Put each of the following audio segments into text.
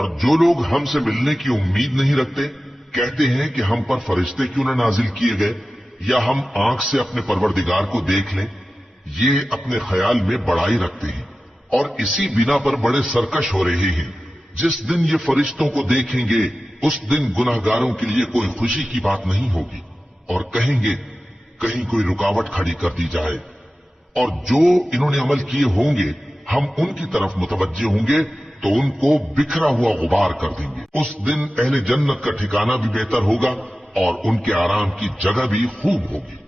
اور جو لوگ ہم سے ملنے کی امید نہیں رکھتے کہتے ہیں کہ ہم پر فرشتے کیوں نہ نازل کیے گئے یا ہم آنکھ سے اپنے پروردگار کو دیکھ لیں۔ یہ اپنے خیال میں بڑائی رکھتے ہیں اور اسی بنا پر بڑے سرکش ہو رہے ہیں۔ جس دن یہ فرشتوں کو دیکھیں گے اس دن گناہگاروں کے لیے کوئی خوشی کی بات نہیں ہوگی اور کہیں گے کہیں کوئی رکاوٹ کھڑی کر دی جائے، اور جو انہوں نے عمل کیے ہوں گے ہم ان کی طرف متوجہ ہوں گے تو ان کو بکھرا ہوا غبار کر دیں گے۔ اس دن اہل جنت کا ٹھکانہ بھی بہتر ہوگا اور ان کے آرام کی جگہ بھی خوب ہوگی۔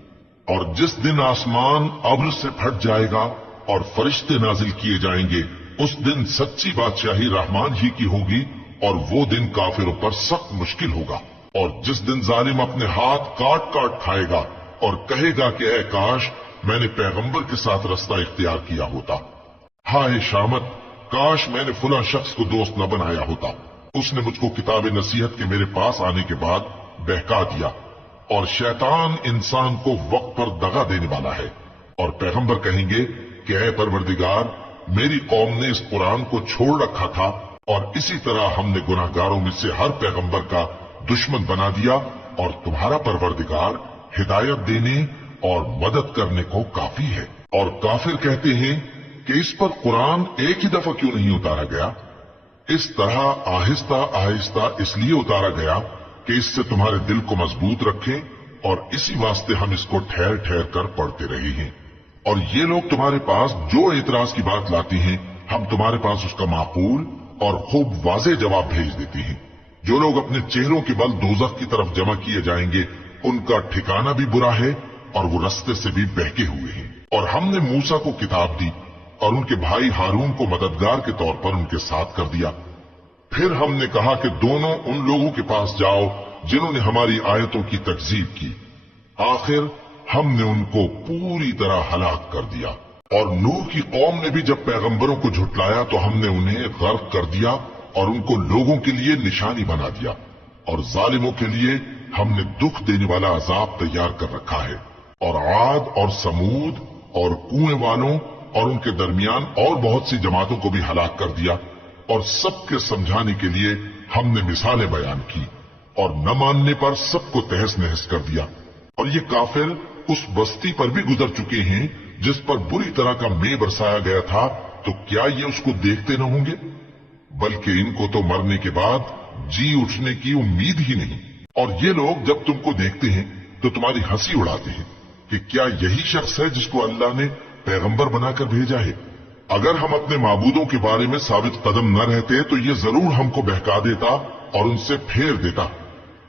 اور جس دن آسمان ابر سے پھٹ جائے گا اور فرشتے نازل کیے جائیں گے اس دن سچی بادشاہی رحمان ہی کی ہوگی اور وہ دن کافروں پر سخت مشکل ہوگا۔ اور جس دن ظالم اپنے ہاتھ کاٹ کاٹ کھائے گا اور کہے گا کہ اے کاش میں نے پیغمبر کے ساتھ رستہ اختیار کیا ہوتا، ہائے شامت کاش میں نے فلاں شخص کو دوست نہ بنایا ہوتا، اس نے مجھ کو کتاب نصیحت کے میرے پاس آنے کے بعد بہکا دیا۔ اور شیطان انسان کو وقت پر دغا دینے والا ہے۔ اور پیغمبر کہیں گے کہ اے پروردگار میری قوم نے اس قرآن کو چھوڑ رکھا تھا اور اسی طرح ہم نے گناہگاروں میں سے ہر پیغمبر کا دشمن بنا دیا، اور تمہارا پروردگار ہدایت دینے اور مدد کرنے کو کافی ہے۔ اور کافر کہتے ہیں کہ اس پر قرآن ایک ہی دفعہ کیوں نہیں اتارا گیا؟ اس طرح آہستہ آہستہ اس لیے اتارا گیا کہ اس سے تمہارے دل کو مضبوط رکھیں، اور اسی واسطے ہم اس کو ٹھہر ٹھہر کر پڑھتے رہے ہیں۔ اور یہ لوگ تمہارے پاس جو اعتراض کی بات لاتے ہیں ہم تمہارے پاس اس کا معقول اور خوب واضح جواب بھیج دیتے ہیں۔ جو لوگ اپنے چہروں کے بل دوزخ کی طرف جمع کیے جائیں گے ان کا ٹھکانہ بھی برا ہے اور وہ رستے سے بھی بہکے ہوئے ہیں۔ اور ہم نے موسیٰ کو کتاب دی اور ان کے بھائی ہارون کو مددگار کے طور پر ان کے ساتھ کر دیا۔ پھر ہم نے کہا کہ دونوں ان لوگوں کے پاس جاؤ جنہوں نے ہماری آیتوں کی تکذیب کی، آخر ہم نے ان کو پوری طرح ہلاک کر دیا۔ اور نوح کی قوم نے بھی جب پیغمبروں کو جھٹلایا تو ہم نے انہیں غرق کر دیا اور ان کو لوگوں کے لیے نشانی بنا دیا، اور ظالموں کے لیے ہم نے دکھ دینے والا عذاب تیار کر رکھا ہے۔ اور عاد اور سمود اور کنویں والوں اور ان کے درمیان اور بہت سی جماعتوں کو بھی ہلاک کر دیا، اور سب کے سمجھانے کے لیے ہم نے مثالیں بیان کی، اور نہ ماننے پر سب کو تہس نہس کر دیا۔ اور یہ کافر اس بستی پر بھی گزر چکے ہیں جس پر بری طرح کا مے برسایا گیا تھا، تو کیا یہ اس کو دیکھتے نہ ہوں گے؟ بلکہ ان کو تو مرنے کے بعد جی اٹھنے کی امید ہی نہیں۔ اور یہ لوگ جب تم کو دیکھتے ہیں تو تمہاری ہنسی اڑاتے ہیں کہ کیا یہی شخص ہے جس کو اللہ نے پیغمبر بنا کر بھیجا ہے؟ اگر ہم اپنے معبودوں کے بارے میں ثابت قدم نہ رہتے تو یہ ضرور ہم کو بہکا دیتا اور ان سے پھیر دیتا،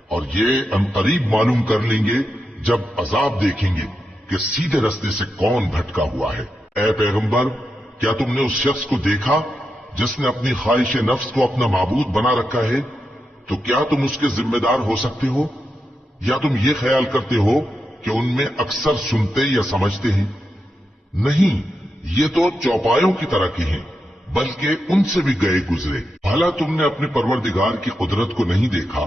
اور یہ عنقریب معلوم کر لیں گے جب عذاب دیکھیں گے کہ سیدھے رستے سے کون بھٹکا ہوا ہے۔ اے پیغمبر کیا تم نے اس شخص کو دیکھا جس نے اپنی خواہش نفس کو اپنا معبود بنا رکھا ہے؟ تو کیا تم اس کے ذمہ دار ہو سکتے ہو؟ یا تم یہ خیال کرتے ہو کہ ان میں اکثر سنتے یا سمجھتے ہیں؟ نہیں، یہ تو چوپایوں کی طرح کی ہیں، بلکہ ان سے بھی گئے گزرے۔ بھلا تم نے اپنے پروردگار کی قدرت کو نہیں دیکھا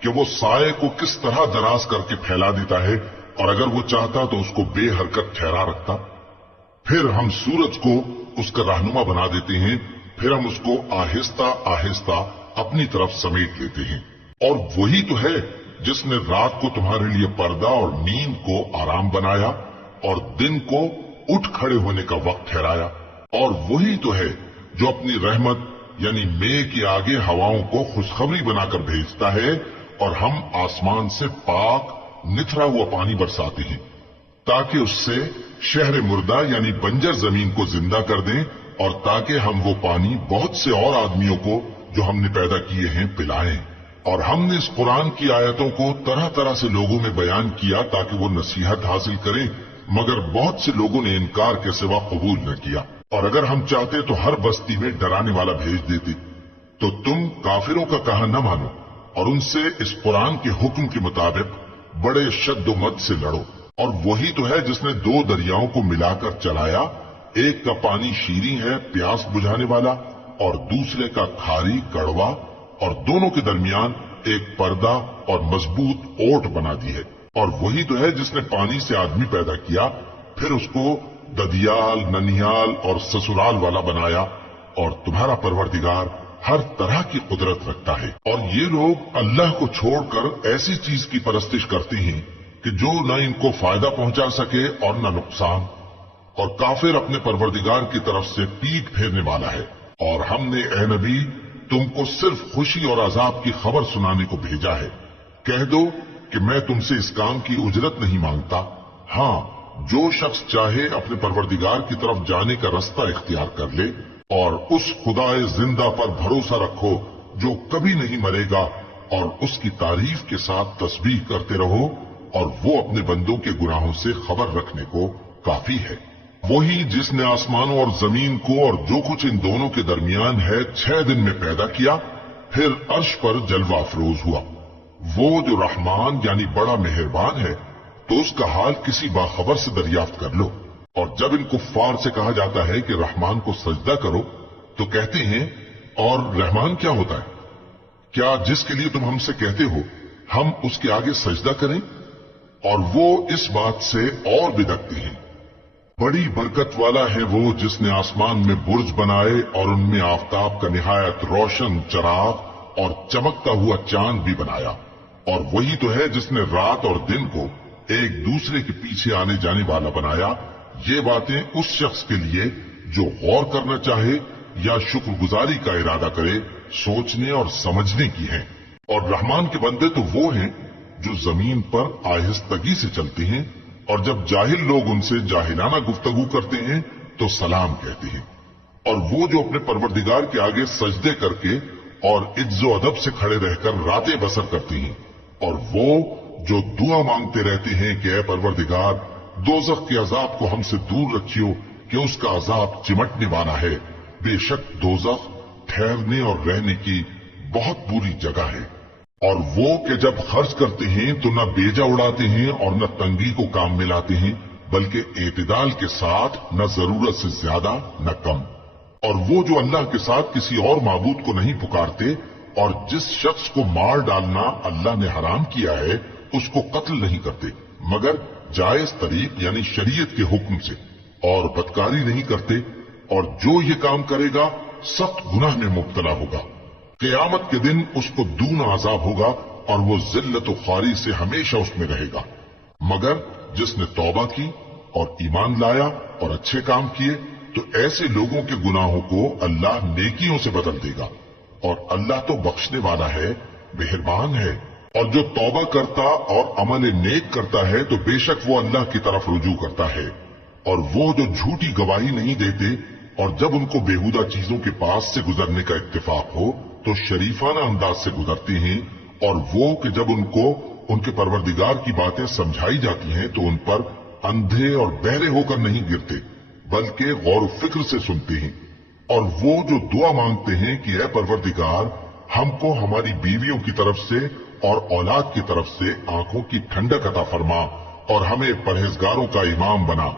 کہ وہ سائے کو کس طرح دراز کر کے پھیلا دیتا ہے، اور اگر وہ چاہتا تو اس کو بے حرکت ٹھہرا رکھتا؟ پھر ہم سورج کو اس کا رہنما بنا دیتے ہیں، پھر ہم اس کو آہستہ آہستہ اپنی طرف سمیٹ لیتے ہیں۔ اور وہی تو ہے جس نے رات کو تمہارے لیے پردہ اور نیند کو آرام بنایا اور دن کو اٹھ کھڑے ہونے کا وقت ٹھہرایا۔ اور وہی تو ہے جو اپنی رحمت یعنی مے کے آگے ہواؤں کو خوشخبری بنا کر بھیجتا ہے، اور ہم آسمان سے پاک نتھرا ہوا پانی برساتے ہیں تاکہ اس سے شہر مردہ یعنی بنجر زمین کو زندہ کر دیں، اور تاکہ ہم وہ پانی بہت سے اور آدمیوں کو جو ہم نے پیدا کیے ہیں پلائیں۔ اور ہم نے اس قرآن کی آیتوں کو طرح طرح سے لوگوں میں بیان کیا تاکہ وہ نصیحت حاصل کریں، مگر بہت سے لوگوں نے انکار کے سوا قبول نہ کیا۔ اور اگر ہم چاہتے تو ہر بستی میں ڈرانے والا بھیج دیتے، تو تم کافروں کا کہا نہ مانو اور ان سے اس قرآن کے حکم کے مطابق بڑے شد و مد سے لڑو۔ اور وہی تو ہے جس نے دو دریاؤں کو ملا کر چلایا، ایک کا پانی شیریں ہے پیاس بجھانے والا اور دوسرے کا کھاری کڑوا، اور دونوں کے درمیان ایک پردہ اور مضبوط اوٹ بنا دی ہے۔ اور وہی تو ہے جس نے پانی سے آدمی پیدا کیا، پھر اس کو ددیال ننیال اور سسرال والا بنایا، اور تمہارا پروردگار ہر طرح کی قدرت رکھتا ہے، اور یہ لوگ اللہ کو چھوڑ کر ایسی چیز کی پرستش کرتے ہیں کہ جو نہ ان کو فائدہ پہنچا سکے اور نہ نقصان، اور کافر اپنے پروردگار کی طرف سے پیٹ پھیرنے والا ہے۔ اور ہم نے اے نبی تم کو صرف خوشی اور عذاب کی خبر سنانے کو بھیجا ہے۔ کہہ دو کہ میں تم سے اس کام کی اجرت نہیں مانگتا، ہاں جو شخص چاہے اپنے پروردگار کی طرف جانے کا رستہ اختیار کر لے، اور اس خدائے زندہ پر بھروسہ رکھو جو کبھی نہیں مرے گا، اور اس کی تعریف کے ساتھ تسبیح کرتے رہو، اور وہ اپنے بندوں کے گناہوں سے خبر رکھنے کو کافی ہے۔ وہی جس نے آسمانوں اور زمین کو اور جو کچھ ان دونوں کے درمیان ہے 6 دن میں پیدا کیا، پھر عرش پر جلوہ افروز ہوا۔ وہ جو رحمان یعنی بڑا مہربان ہے، تو اس کا حال کسی باخبر سے دریافت کر لو۔ اور جب ان کفار سے کہا جاتا ہے کہ رحمان کو سجدہ کرو تو کہتے ہیں اور رحمان کیا ہوتا ہے؟ کیا جس کے لیے تم ہم سے کہتے ہو ہم اس کے آگے سجدہ کریں؟ اور وہ اس بات سے اور بھی دکتے ہیں۔ بڑی برکت والا ہے وہ جس نے آسمان میں برج بنائے اور ان میں آفتاب کا نہایت روشن چراغ اور چمکتا ہوا چاند بھی بنایا، اور وہی تو ہے جس نے رات اور دن کو ایک دوسرے کے پیچھے آنے جانے والا بنایا۔ یہ باتیں اس شخص کے لیے جو غور کرنا چاہے یا شکر گزاری کا ارادہ کرے سوچنے اور سمجھنے کی ہیں۔ اور رحمان کے بندے تو وہ ہیں جو زمین پر آہستگی سے چلتے ہیں، اور جب جاہل لوگ ان سے جاہلانہ گفتگو کرتے ہیں تو سلام کہتے ہیں، اور وہ جو اپنے پروردگار کے آگے سجدے کر کے اور عز و ادب سے کھڑے رہ کر راتیں بسر کرتے ہیں، اور وہ جو دعا مانگتے رہتے ہیں کہ اے پروردگار دوزخ کے عذاب کو ہم سے دور رکھیو کہ اس کا عذاب چمٹنے والا ہے، بے شک دوزخ ٹھہرنے اور رہنے کی بہت بری جگہ ہے۔ اور وہ کہ جب خرچ کرتے ہیں تو نہ بیجا اڑاتے ہیں اور نہ تنگی کو کام میں لاتے ہیں، بلکہ اعتدال کے ساتھ نہ ضرورت سے زیادہ نہ کم۔ اور وہ جو اللہ کے ساتھ کسی اور معبود کو نہیں پکارتے، اور جس شخص کو مار ڈالنا اللہ نے حرام کیا ہے اس کو قتل نہیں کرتے مگر جائز طریق یعنی شریعت کے حکم سے، اور بدکاری نہیں کرتے، اور جو یہ کام کرے گا سخت گناہ میں مبتلا ہوگا۔ قیامت کے دن اس کو دون عذاب ہوگا اور وہ ذلت و خواری سے ہمیشہ اس میں رہے گا، مگر جس نے توبہ کی اور ایمان لایا اور اچھے کام کیے تو ایسے لوگوں کے گناہوں کو اللہ نیکیوں سے بدل دے گا، اور اللہ تو بخشنے والا ہے، مہربان ہے۔ اور جو توبہ کرتا اور عمل نیک کرتا ہے تو بے شک وہ اللہ کی طرف رجوع کرتا ہے۔ اور وہ جو جھوٹی گواہی نہیں دیتے اور جب ان کو بےہودہ چیزوں کے پاس سے گزرنے کا اتفاق ہو تو شریفانہ انداز سے گزرتے ہیں، اور وہ کہ جب ان کو ان کے پروردگار کی باتیں سمجھائی جاتی ہیں تو ان پر اندھے اور بہرے ہو کر نہیں گرتے بلکہ غور و فکر سے سنتے ہیں۔ اور وہ جو دعا مانگتے ہیں کہ اے پروردگار ہم کو ہماری بیویوں کی طرف سے اور اولاد کی طرف سے آنکھوں کی ٹھنڈک عطا فرما اور ہمیں پرہیزگاروں کا امام بنا،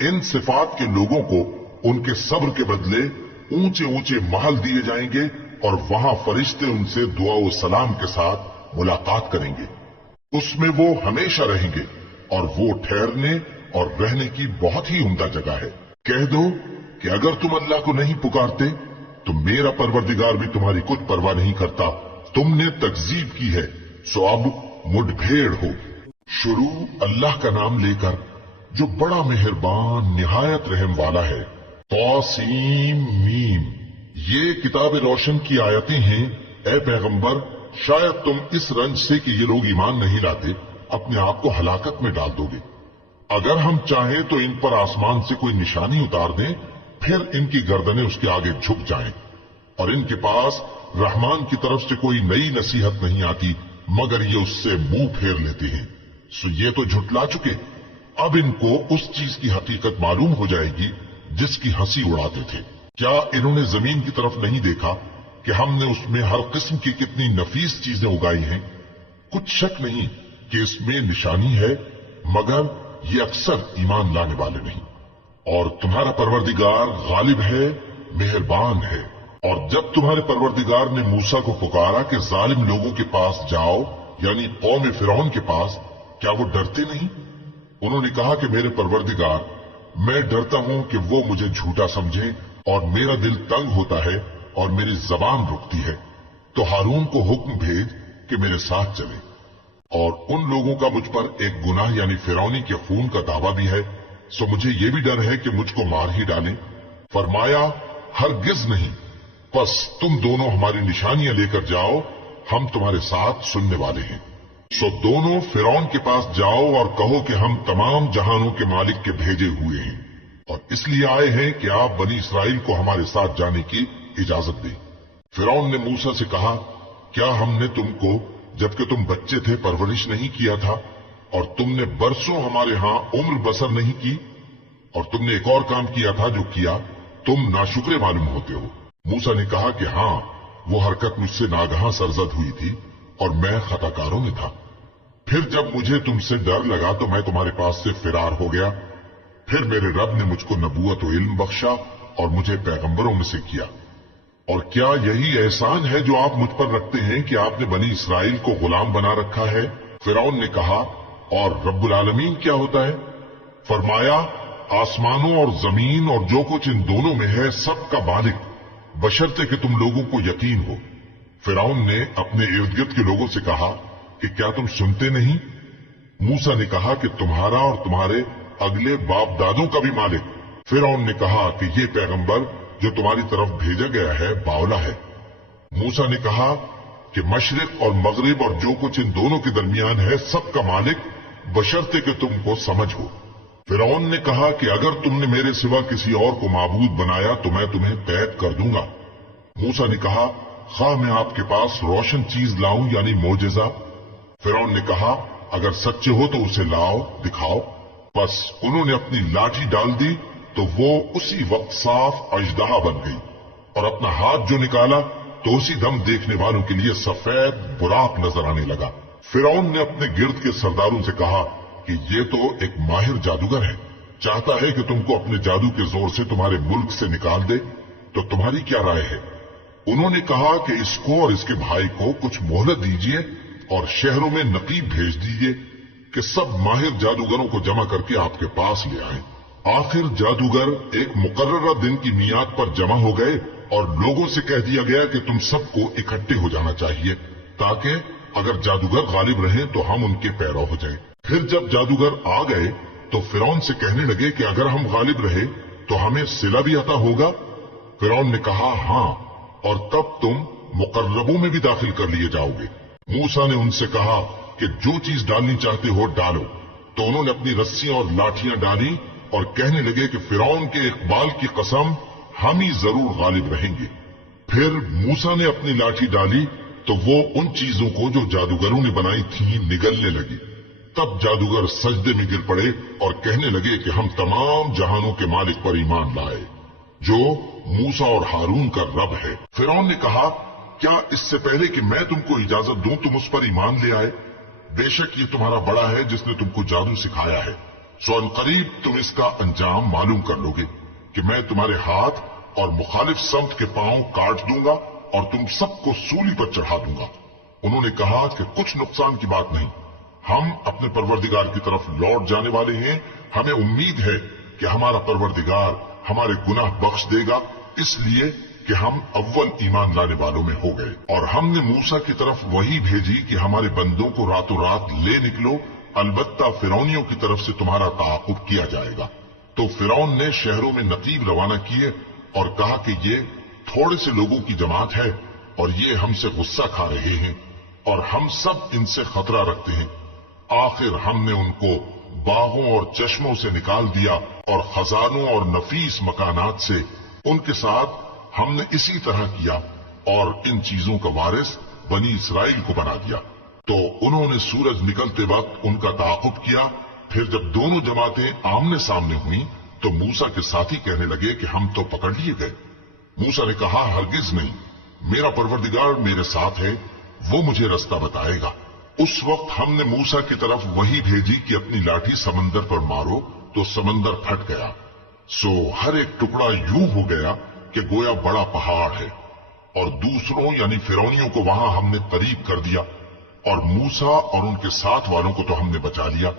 ان صفات کے لوگوں کو ان کے صبر کے بدلے اونچے اونچے محل دیے جائیں گے، اور وہاں فرشتے ان سے دعا و سلام کے ساتھ ملاقات کریں گے، اس میں وہ ہمیشہ رہیں گے، اور وہ ٹھہرنے اور رہنے کی بہت ہی عمدہ جگہ ہے۔ کہہ دو کہ اگر تم اللہ کو نہیں پکارتے تو میرا پروردگار بھی تمہاری کچھ پرواہ نہیں کرتا، تم نے تکذیب کی ہے سو اب مڈ بھیڑ ہو۔ شروع اللہ کا نام لے کر جو بڑا مہربان نہایت رحم والا ہے۔ طاسیم میم، یہ کتاب روشن کی آیتیں ہیں۔ اے پیغمبر شاید تم اس رنج سے کہ یہ لوگ ایمان نہیں لاتے اپنے آپ کو ہلاکت میں ڈال دو گے۔ اگر ہم چاہیں تو ان پر آسمان سے کوئی نشانی اتار دیں، پھر ان کی گردنیں اس کے آگے جھک جائیں، اور ان کے پاس رحمان کی طرف سے کوئی نئی نصیحت نہیں آتی مگر یہ اس سے منہ پھیر لیتے ہیں۔ سو یہ تو جھٹلا چکے، اب ان کو اس چیز کی حقیقت معلوم ہو جائے گی جس کی ہنسی اڑاتے تھے۔ کیا انہوں نے زمین کی طرف نہیں دیکھا کہ ہم نے اس میں ہر قسم کی کتنی نفیس چیزیں اگائی ہیں؟ کچھ شک نہیں کہ اس میں نشانی ہے، مگر یہ اکثر ایمان لانے والے نہیں۔ اور تمہارا پروردگار غالب ہے، مہربان ہے۔ اور جب تمہارے پروردگار نے موسیٰ کو پکارا کہ ظالم لوگوں کے پاس جاؤ یعنی قوم فرعون کے پاس، کیا وہ ڈرتے نہیں؟ انہوں نے کہا کہ میرے پروردگار میں ڈرتا ہوں کہ وہ مجھے جھوٹا سمجھیں، اور میرا دل تنگ ہوتا ہے اور میری زبان رکتی ہے تو ہارون کو حکم بھیج کہ میرے ساتھ چلے، اور ان لوگوں کا مجھ پر ایک گناہ یعنی فرعونی کے خون کا دعویٰ بھی ہے، سو مجھے یہ بھی ڈر ہے کہ مجھ کو مار ہی ڈالیں۔ فرمایا ہرگز نہیں، پس تم دونوں ہماری نشانیاں لے کر جاؤ، ہم تمہارے ساتھ سننے والے ہیں۔ سو دونوں فرعون کے پاس جاؤ اور کہو کہ ہم تمام جہانوں کے مالک کے بھیجے ہوئے ہیں، اور اس لیے آئے ہیں کہ آپ بنی اسرائیل کو ہمارے ساتھ جانے کی اجازت دیں۔ فرعون نے موسیٰ سے کہا، کیا ہم نے تم کو جبکہ تم بچے تھے پرورش نہیں کیا تھا، اور تم نے برسوں ہمارے ہاں عمر بسر نہیں کی؟ اور تم نے ایک اور کام کیا تھا جو کیا، تم ناشکرے معلوم ہوتے ہو۔ موسیٰ نے کہا کہ ہاں، وہ حرکت مجھ سے ناگہاں سرزد ہوئی تھی اور میں خطا کاروں میں تھا۔ پھر جب مجھے تم سے ڈر لگا تو میں تمہارے پاس سے فرار ہو گیا۔ پھر میرے رب نے مجھ کو نبوت و علم بخشا اور مجھے پیغمبروں میں سے کیا۔ اور کیا یہی احسان ہے جو آپ مجھ پر رکھتے ہیں کہ آپ نے بنی اسرائیل کو غلام بنا رکھا ہے؟ فرعون نے کہا، اور رب العالمین کیا ہوتا ہے؟ فرمایا، آسمانوں اور زمین اور جو کچھ ان دونوں میں ہے سب کا مالک، بشرطے کہ تم لوگوں کو یقین ہو۔ فرعون نے اپنے ارد گرد کے لوگوں سے کہا کہ کیا تم سنتے نہیں؟ موسیٰ نے کہا کہ تمہارا اور تمہارے اگلے باپ دادوں کا بھی مالک۔ فرعون نے کہا کہ یہ پیغمبر جو تمہاری طرف بھیجا گیا ہے باولا ہے۔ موسیٰ نے کہا کہ مشرق اور مغرب اور جو کچھ ان دونوں کے درمیان ہے سب کا مالک، بشرطے کہ تم کو سمجھ ہو۔ فرعون نے کہا کہ اگر تم نے میرے سوا کسی اور کو معبود بنایا تو میں تمہیں قید کر دوں گا۔ موسیٰ نے کہا، خواہ میں آپ کے پاس روشن چیز لاؤں یعنی معجزہ؟ فرعون نے کہا، اگر سچے ہو تو اسے لاؤ، دکھاؤ۔ بس انہوں نے اپنی لاٹھی ڈال دی تو وہ اسی وقت صاف اژدہا بن گئی، اور اپنا ہاتھ جو نکالا تو اسی دم دیکھنے والوں کے لیے سفید براق نظر آنے لگا۔ فرعون نے اپنے گرد کے سرداروں سے کہا کہ یہ تو ایک ماہر جادوگر ہے، چاہتا ہے کہ تم کو اپنے جادو کے زور سے تمہارے ملک سے نکال دے، تو تمہاری کیا رائے ہے؟ انہوں نے کہا کہ اس کو اور اس کے بھائی کو کچھ مہلت دیجیے اور شہروں میں نقیب بھیج دیجیے کہ سب ماہر جادوگروں کو جمع کر کے آپ کے پاس لے آئیں۔ آخر جادوگر ایک مقررہ دن کی میعاد پر جمع ہو گئے اور لوگوں سے کہہ دیا گیا کہ تم سب کو اکٹھے ہو جانا چاہیے تاکہ اگر جادوگر غالب رہیں تو ہم ان کے پیرو ہو جائیں۔ پھر جب جادوگر آ گئے تو فرعون سے کہنے لگے کہ اگر ہم غالب رہے تو ہمیں صلہ بھی عطا ہوگا؟ فرعون نے کہا، ہاں، اور تب تم مقربوں میں بھی داخل کر لیے جاؤ گے۔ موسیٰ نے ان سے کہا کہ جو چیز ڈالنی چاہتے ہو ڈالو، تو انہوں نے اپنی رسیاں اور لاٹھیاں ڈالی اور کہنے لگے کہ فرعون کے اقبال کی قسم، ہم ہی ضرور غالب رہیں گے۔ پھر موسیٰ نے اپنی لاٹھی ڈالی تو وہ ان چیزوں کو جو جادوگروں نے بنائی تھیں نگلنے لگی۔ تب جادوگر سجدے میں گر پڑے اور کہنے لگے کہ ہم تمام جہانوں کے مالک پر ایمان لائے جو موسیٰ اور ہارون کا رب ہے۔ فرعون نے کہا، کیا اس سے پہلے کہ میں تم کو اجازت دوں تم اس پر ایمان لے آئے؟ بے شک یہ تمہارا بڑا ہے جس نے تم کو جادو سکھایا ہے، سو ان قریب تم اس کا انجام معلوم کر لو گے کہ میں تمہارے ہاتھ اور مخالف سمت کے پاؤں کاٹ دوں گا اور تم سب کو سولی پر چڑھا دوں گا۔ انہوں نے کہا کہ کچھ نقصان کی بات نہیں، ہم اپنے پروردگار کی طرف لوٹ جانے والے ہیں، ہمیں امید ہے کہ ہمارا پروردگار ہمارے گناہ بخش دے گا، اس لیے کہ ہم اول ایمان لانے والوں میں ہو گئے۔ اور ہم نے موسیٰ کی طرف وحی بھیجی کہ ہمارے بندوں کو راتوں رات لے نکلو، البتہ فرعونیوں کی طرف سے تمہارا تعاقب کیا جائے گا۔ تو فرعون نے شہروں میں نقیب روانہ کیے اور کہا کہ یہ تھوڑے سے لوگوں کی جماعت ہے اور یہ ہم سے غصہ کھا رہے ہیں اور ہم سب ان سے خطرہ رکھتے ہیں۔ آخر ہم نے ان کو باغوں اور چشموں سے نکال دیا اور خزانوں اور نفیس مکانات سے، ان کے ساتھ ہم نے اسی طرح کیا اور ان چیزوں کا وارث بنی اسرائیل کو بنا دیا۔ تو انہوں نے سورج نکلتے وقت ان کا تعاقب کیا۔ پھر جب دونوں جماعتیں آمنے سامنے ہوئیں تو موسیٰ کے ساتھی کہنے لگے کہ ہم تو پکڑ لیے گئے۔ موسیٰ نے کہا، ہرگز نہیں، میرا پروردگار میرے ساتھ ہے، وہ مجھے رستہ بتائے گا۔ اس وقت ہم نے موسیٰ کی طرف وحی بھیجی کہ اپنی لاٹھی سمندر پر مارو، تو سمندر پھٹ گیا، سو ہر ایک ٹکڑا یوں ہو گیا کہ گویا بڑا پہاڑ ہے، اور دوسروں یعنی فرعونیوں کو وہاں ہم نے قریب کر دیا، اور موسیٰ اور ان کے ساتھ والوں کو تو ہم نے بچا لیا،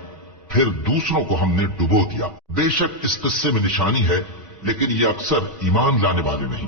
پھر دوسروں کو ہم نے ڈبو دیا۔ بے شک اس قصے میں نشانی ہے، لیکن یہ اکثر ایمان لانے والے نہیں۔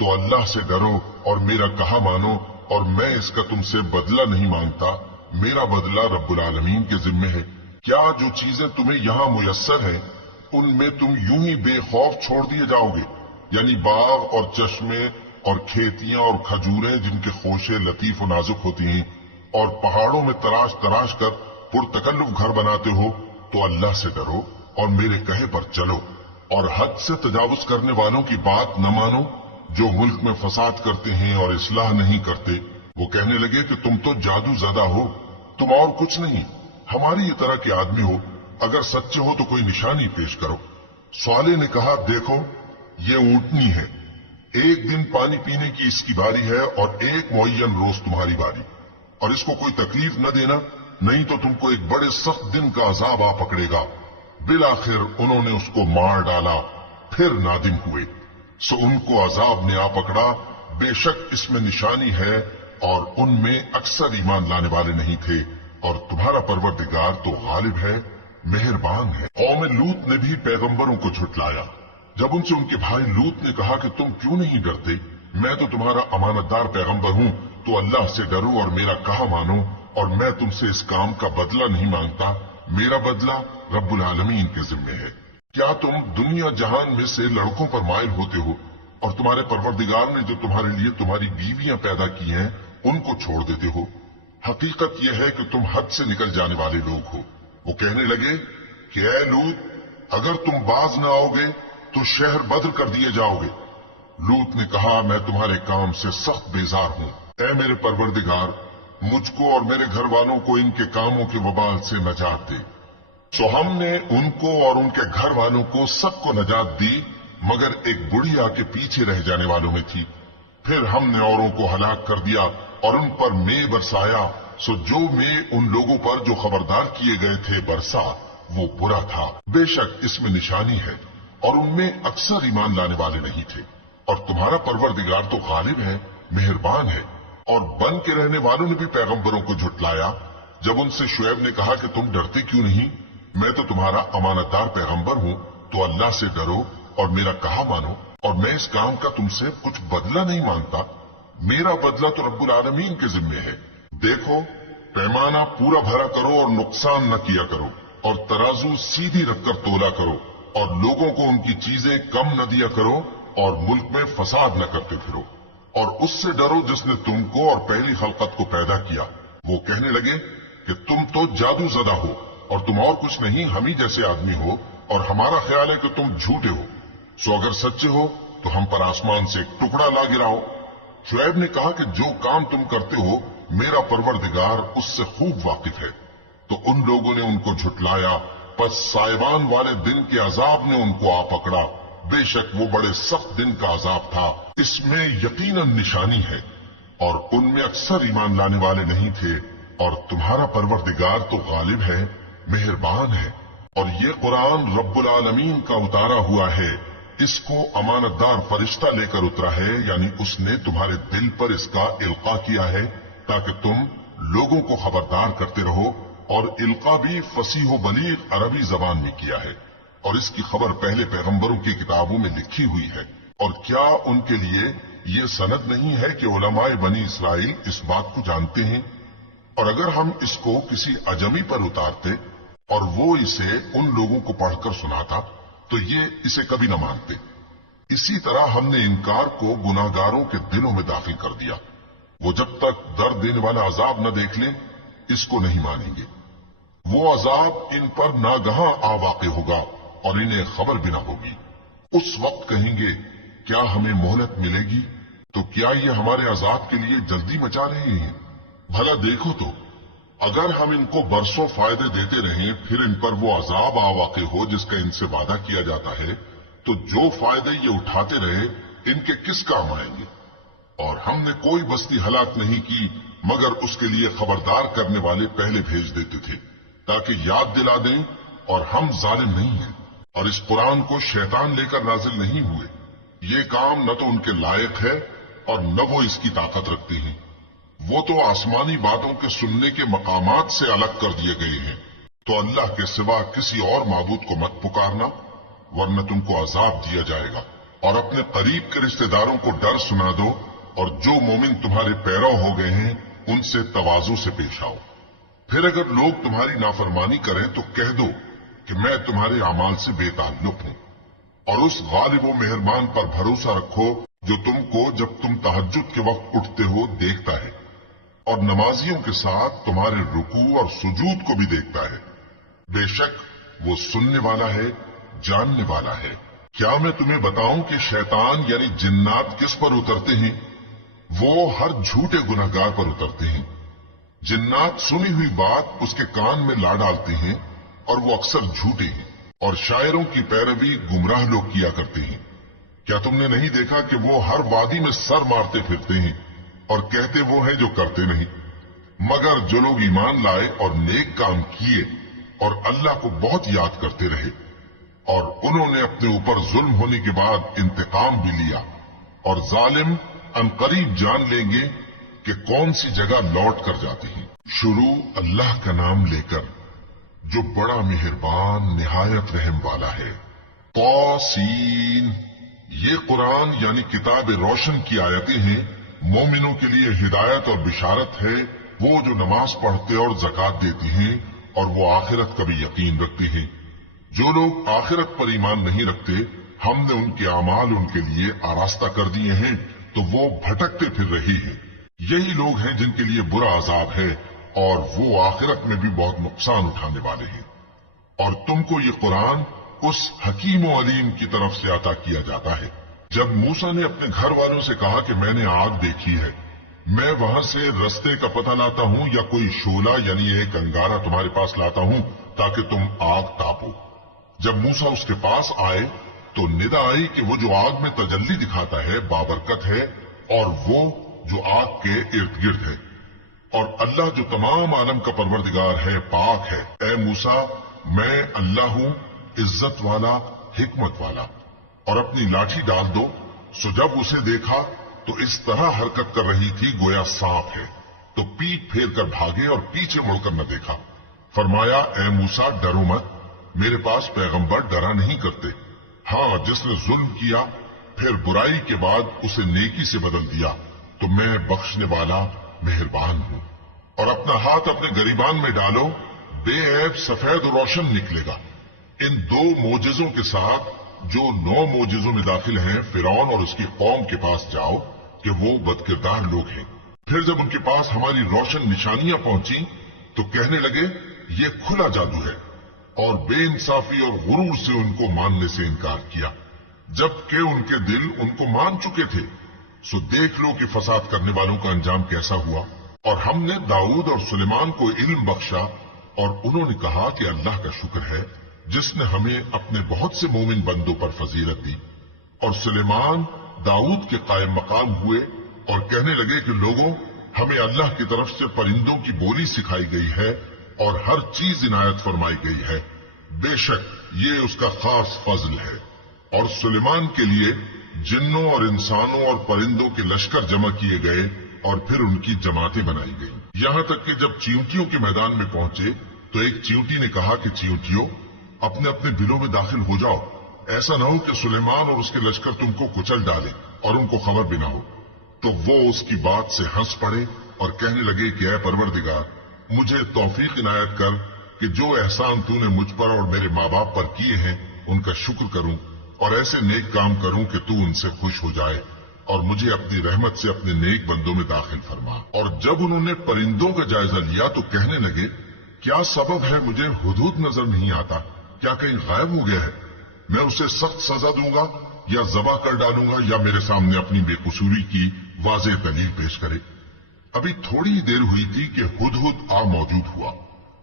تو اللہ سے ڈرو اور میرا کہا مانو، اور میں اس کا تم سے بدلہ نہیں مانگتا، میرا بدلہ رب العالمین کے ذمے ہے۔ کیا جو چیزیں تمہیں یہاں میسر ہیں ان میں تم یوں ہی بے خوف چھوڑ دیے جاؤ گے؟ یعنی باغ اور چشمے اور کھیتیاں اور کھجوریں جن کے خوشے لطیف و نازک ہوتی ہیں، اور پہاڑوں میں تراش تراش کر پرتکلف گھر بناتے ہو، تو اللہ سے ڈرو اور میرے کہے پر چلو، اور حد سے تجاوز کرنے والوں کی بات نہ مانو جو ملک میں فساد کرتے ہیں اور اصلاح نہیں کرتے۔ وہ کہنے لگے کہ تم تو جادو زدہ ہو، تم اور کچھ نہیں، ہماری یہ طرح کے آدمی ہو، اگر سچے ہو تو کوئی نشانی پیش کرو۔ صالح نے کہا دیکھو یہ اونٹنی ہے، ایک دن پانی پینے کی اس کی باری ہے اور ایک معین روز تمہاری باری، اور اس کو کوئی تکلیف نہ دینا، نہیں تو تم کو ایک بڑے سخت دن کا عذاب آ پکڑے گا۔ بالآخر انہوں نے اس کو مار ڈالا، پھر نادم ہوئے، سو ان کو عذاب نے آ پکڑا، بے شک اس میں نشانی ہے، اور ان میں اکثر ایمان لانے والے نہیں تھے، اور تمہارا پروردگار تو غالب ہے، مہربان ہے۔ قوم لوط نے بھی پیغمبروں کو جھٹلایا، جب ان سے ان کے بھائی لوط نے کہا کہ تم کیوں نہیں ڈرتے، میں تو تمہارا امانت دار پیغمبر ہوں، تو اللہ سے ڈرو اور میرا کہا مانو، اور میں تم سے اس کام کا بدلہ نہیں مانگتا، میرا بدلہ رب العالمین کے ذمے ہے۔ کیا تم دنیا جہان میں سے لڑکوں پر مائل ہوتے ہو، اور تمہارے پروردگار نے جو تمہارے لیے تمہاری بیویاں پیدا کی ہیں ان کو چھوڑ دیتے ہو؟ حقیقت یہ ہے کہ تم حد سے نکل جانے والے لوگ ہو۔ وہ کہنے لگے کہ اے لوط، اگر تم باز نہ آؤ گے تو شہر بدر کر دیے جاؤ گے۔ لوط نے کہا میں تمہارے کام سے سخت بیزار ہوں، اے میرے پروردگار مجھ کو اور میرے گھر والوں کو ان کے کاموں کے وبال سے نجات دے۔ سو ہم نے ان کو اور ان کے گھر والوں کو سب کو نجات دی، مگر ایک بڑھیا کے پیچھے رہ جانے والوں میں تھی۔ پھر ہم نے اوروں کو ہلاک کر دیا اور ان پر مے برسایا، سو جو مے ان لوگوں پر جو خبردار کیے گئے تھے برسا، وہ برا تھا۔ بے شک اس میں نشانی ہے، اور ان میں اکثر ایمان لانے والے نہیں تھے، اور تمہارا پروردگار تو غالب ہے، مہربان ہے۔ اور بن کے رہنے والوں نے بھی پیغمبروں کو جھٹلایا، جب ان سے شعیب نے کہا کہ تم ڈرتے کیوں نہیں، میں تو تمہارا امانت دار پیغمبر ہوں، تو اللہ سے ڈرو اور میرا کہا مانو، اور میں اس کام کا تم سے کچھ بدلہ نہیں مانگتا، میرا بدلہ تو رب العالمین کے ذمے ہے۔ دیکھو پیمانہ پورا بھرا کرو اور نقصان نہ کیا کرو، اور ترازو سیدھی رکھ کر تولا کرو، اور لوگوں کو ان کی چیزیں کم نہ دیا کرو، اور ملک میں فساد نہ کرتے پھرو، اور اس سے ڈرو جس نے تم کو اور پہلی خلقت کو پیدا کیا۔ وہ کہنے لگے کہ تم تو جادو زدہ ہو، اور تم اور کچھ نہیں، ہم ہی جیسے آدمی ہو، اور ہمارا خیال ہے کہ تم جھوٹے ہو، سو اگر سچے ہو تو ہم پر آسمان سے ایک ٹکڑا لا گراؤ۔ شعیب نے کہا کہ جو کام تم کرتے ہو میرا پروردگار اس سے خوب واقف ہے۔ تو ان لوگوں نے ان کو جھٹلایا، پس سائبان والے دن کے عذاب نے ان کو آ پکڑا، بے شک وہ بڑے سخت دن کا عذاب تھا، اس میں یقیناً نشانی ہے، اور ان میں اکثر ایمان لانے والے نہیں تھے، اور تمہارا پروردگار تو غالب ہے، مہربان ہے۔ اور یہ قرآن رب العالمین کا اتارا ہوا ہے، اس کو امانت دار فرشتہ لے کر اترا ہے، یعنی اس نے تمہارے دل پر اس کا القاء کیا ہے تاکہ تم لوگوں کو خبردار کرتے رہو، اور القاء بھی فصیح و بلیغ عربی زبان میں کیا ہے، اور اس کی خبر پہلے پیغمبروں کی کتابوں میں لکھی ہوئی ہے۔ اور کیا ان کے لیے یہ سند نہیں ہے کہ علماء بنی اسرائیل اس بات کو جانتے ہیں؟ اور اگر ہم اس کو کسی اجمی پر اتارتے اور وہ اسے ان لوگوں کو پڑھ کر سناتا تو یہ اسے کبھی نہ مانتے۔ اسی طرح ہم نے انکار کو گناہگاروں کے دلوں میں داخل کر دیا، وہ جب تک درد دینے والا عذاب نہ دیکھ لیں اس کو نہیں مانیں گے۔ وہ عذاب ان پر ناگہاں آ واقع ہوگا اور انہیں خبر بھی نہ ہوگی۔ اس وقت کہیں گے کیا ہمیں مہلت ملے گی؟ تو کیا یہ ہمارے عذاب کے لیے جلدی مچا رہے ہیں؟ بھلا دیکھو تو اگر ہم ان کو برسوں فائدے دیتے رہیں پھر ان پر وہ عذاب آ واقع ہو جس کا ان سے وعدہ کیا جاتا ہے، تو جو فائدے یہ اٹھاتے رہے ان کے کس کام آئیں گے؟ اور ہم نے کوئی بستی ہلاک نہیں کی مگر اس کے لیے خبردار کرنے والے پہلے بھیج دیتے تھے تاکہ یاد دلا دیں، اور ہم ظالم نہیں ہیں۔ اور اس قرآن کو شیطان لے کر نازل نہیں ہوئے، یہ کام نہ تو ان کے لائق ہے اور نہ وہ اس کی طاقت رکھتے ہیں، وہ تو آسمانی باتوں کے سننے کے مقامات سے الگ کر دیے گئے ہیں۔ تو اللہ کے سوا کسی اور معبود کو مت پکارنا ورنہ تم کو عذاب دیا جائے گا۔ اور اپنے قریب کے رشتہ داروں کو ڈر سنا دو، اور جو مومن تمہارے پیرو ہو گئے ہیں ان سے تواضع سے پیش آؤ۔ پھر اگر لوگ تمہاری نافرمانی کریں تو کہہ دو کہ میں تمہارے اعمال سے بے تعلق ہوں، اور اس غالب و مہربان پر بھروسہ رکھو جو تم کو جب تم تہجد کے وقت اٹھتے ہو دیکھتا ہے، اور نمازیوں کے ساتھ تمہارے رکوع اور سجود کو بھی دیکھتا ہے۔ بے شک وہ سننے والا ہے، جاننے والا ہے۔ کیا میں تمہیں بتاؤں کہ شیطان یعنی جنات کس پر اترتے ہیں؟ وہ ہر جھوٹے گناہگار پر اترتے ہیں۔ جنات سنی ہوئی بات اس کے کان میں لا ڈالتے ہیں، اور وہ اکثر جھوٹے ہیں، اور شاعروں کی پیروی گمراہ لوگ کیا کرتے ہیں۔ کیا تم نے نہیں دیکھا کہ وہ ہر وادی میں سر مارتے پھرتے ہیں اور کہتے وہ ہیں جو کرتے نہیں؟ مگر جو لوگ ایمان لائے اور نیک کام کیے اور اللہ کو بہت یاد کرتے رہے، اور انہوں نے اپنے اوپر ظلم ہونے کے بعد انتقام بھی لیا، اور ظالم عنقریب جان لیں گے کہ کون سی جگہ لوٹ کر جاتے ہیں۔ شروع اللہ کا نام لے کر جو بڑا مہربان نہایت رحم والا ہے۔ طاسین، یہ قرآن یعنی کتاب روشن کی آیتیں ہیں، مومنوں کے لیے ہدایت اور بشارت ہے، وہ جو نماز پڑھتے اور زکوٰۃ دیتے ہیں اور وہ آخرت کا بھی یقین رکھتے ہیں۔ جو لوگ آخرت پر ایمان نہیں رکھتے، ہم نے ان کے اعمال ان کے لیے آراستہ کر دیے ہیں تو وہ بھٹکتے پھر رہے ہیں۔ یہی لوگ ہیں جن کے لیے برا عذاب ہے، اور وہ آخرت میں بھی بہت نقصان اٹھانے والے ہیں۔ اور تم کو یہ قرآن اس حکیم و علیم کی طرف سے عطا کیا جاتا ہے۔ جب موسیٰ نے اپنے گھر والوں سے کہا کہ میں نے آگ دیکھی ہے، میں وہاں سے رستے کا پتہ لاتا ہوں یا کوئی شعلہ یعنی ایک انگارہ تمہارے پاس لاتا ہوں تاکہ تم آگ تاپو۔ جب موسیٰ اس کے پاس آئے تو ندا آئی کہ وہ جو آگ میں تجلی دکھاتا ہے بابرکت ہے، اور وہ جو آگ کے ارد گرد ہے، اور اللہ جو تمام عالم کا پروردگار ہے پاک ہے۔ اے موسیٰ، میں اللہ ہوں، عزت والا، حکمت والا، اور اپنی لاٹھی ڈال دو۔ سو جب اسے دیکھا تو اس طرح حرکت کر رہی تھی گویا سانپ ہے، تو پیٹ پھیر کر بھاگے اور پیچھے مڑ کر نہ دیکھا۔ فرمایا اے موسیٰ ڈرو مت، میرے پاس پیغمبر ڈرا نہیں کرتے۔ ہاں، جس نے ظلم کیا پھر برائی کے بعد اسے نیکی سے بدل دیا تو میں بخشنے والا مہربان ہوں۔ اور اپنا ہاتھ اپنے گریبان میں ڈالو، بے عیب سفید و روشن نکلے گا۔ ان 2 معجزوں کے ساتھ جو 9 معجزوں میں داخل ہیں فرعون اور اس کی قوم کے پاس جاؤ کہ وہ بدکردار لوگ ہیں۔ پھر جب ان کے پاس ہماری روشن نشانیاں پہنچی تو کہنے لگے یہ کھلا جادو ہے، اور بے انصافی اور غرور سے ان کو ماننے سے انکار کیا، جبکہ ان کے دل ان کو مان چکے تھے۔ سو دیکھ لو کہ فساد کرنے والوں کا انجام کیسا ہوا۔ اور ہم نے داؤد اور سلیمان کو علم بخشا، اور انہوں نے کہا کہ اللہ کا شکر ہے جس نے ہمیں اپنے بہت سے مومن بندوں پر فضیلت دی۔ اور سلیمان داؤد کے قائم مقام ہوئے اور کہنے لگے کہ لوگوں، ہمیں اللہ کی طرف سے پرندوں کی بولی سکھائی گئی ہے اور ہر چیز عنایت فرمائی گئی ہے، بے شک یہ اس کا خاص فضل ہے۔ اور سلیمان کے لیے جنوں اور انسانوں اور پرندوں کے لشکر جمع کیے گئے اور پھر ان کی جماعتیں بنائی گئیں، یہاں تک کہ جب چیونٹیوں کے میدان میں پہنچے تو ایک چیونٹی نے کہا کہ چیونٹیوں، اپنے اپنے بلوں میں داخل ہو جاؤ، ایسا نہ ہو کہ سلیمان اور اس کے لشکر تم کو کچل ڈالے اور ان کو خبر بھی نہ ہو۔ تو وہ اس کی بات سے ہنس پڑے اور کہنے لگے کہ اے پروردگار، مجھے توفیق عنایت کر کہ جو احسان تو نے مجھ پر اور میرے ماں باپ پر کیے ہیں ان کا شکر کروں، اور ایسے نیک کام کروں کہ تو ان سے خوش ہو جائے، اور مجھے اپنی رحمت سے اپنے نیک بندوں میں داخل فرما۔ اور جب انہوں نے پرندوں کا جائزہ لیا تو کہنے لگے کیا سبب ہے مجھے ہدہد نظر نہیں آتا؟ کیا کہیں غائب ہو گیا ہے؟ میں اسے سخت سزا دوں گا یا ذبح کر ڈالوں گا یا میرے سامنے اپنی بے قصوری کی واضح دلیل پیش کرے۔ ابھی تھوڑی ہی دیر ہوئی تھی کہ ہدہد آ موجود ہوا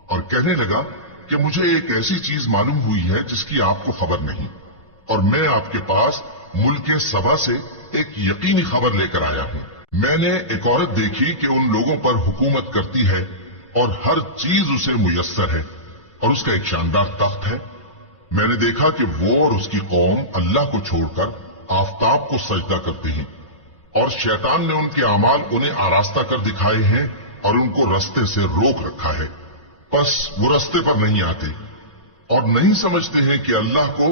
اور کہنے لگا کہ مجھے ایک ایسی چیز معلوم ہوئی ہے جس کی آپ کو خبر نہیں، اور میں آپ کے پاس ملک سبا سے ایک یقینی خبر لے کر آیا ہوں۔ میں نے ایک عورت دیکھی کہ ان لوگوں پر حکومت کرتی ہے اور ہر چیز اسے میسر ہے، اور اس کا ایک شاندار تخت ہے۔ میں نے دیکھا کہ وہ اور اس کی قوم اللہ کو چھوڑ کر آفتاب کو سجدہ کرتے ہیں، اور شیطان نے ان کے اعمال انہیں آراستہ کر دکھائے ہیں اور ان کو رستے سے روک رکھا ہے، پس وہ رستے پر نہیں آتے اور نہیں سمجھتے ہیں کہ اللہ کو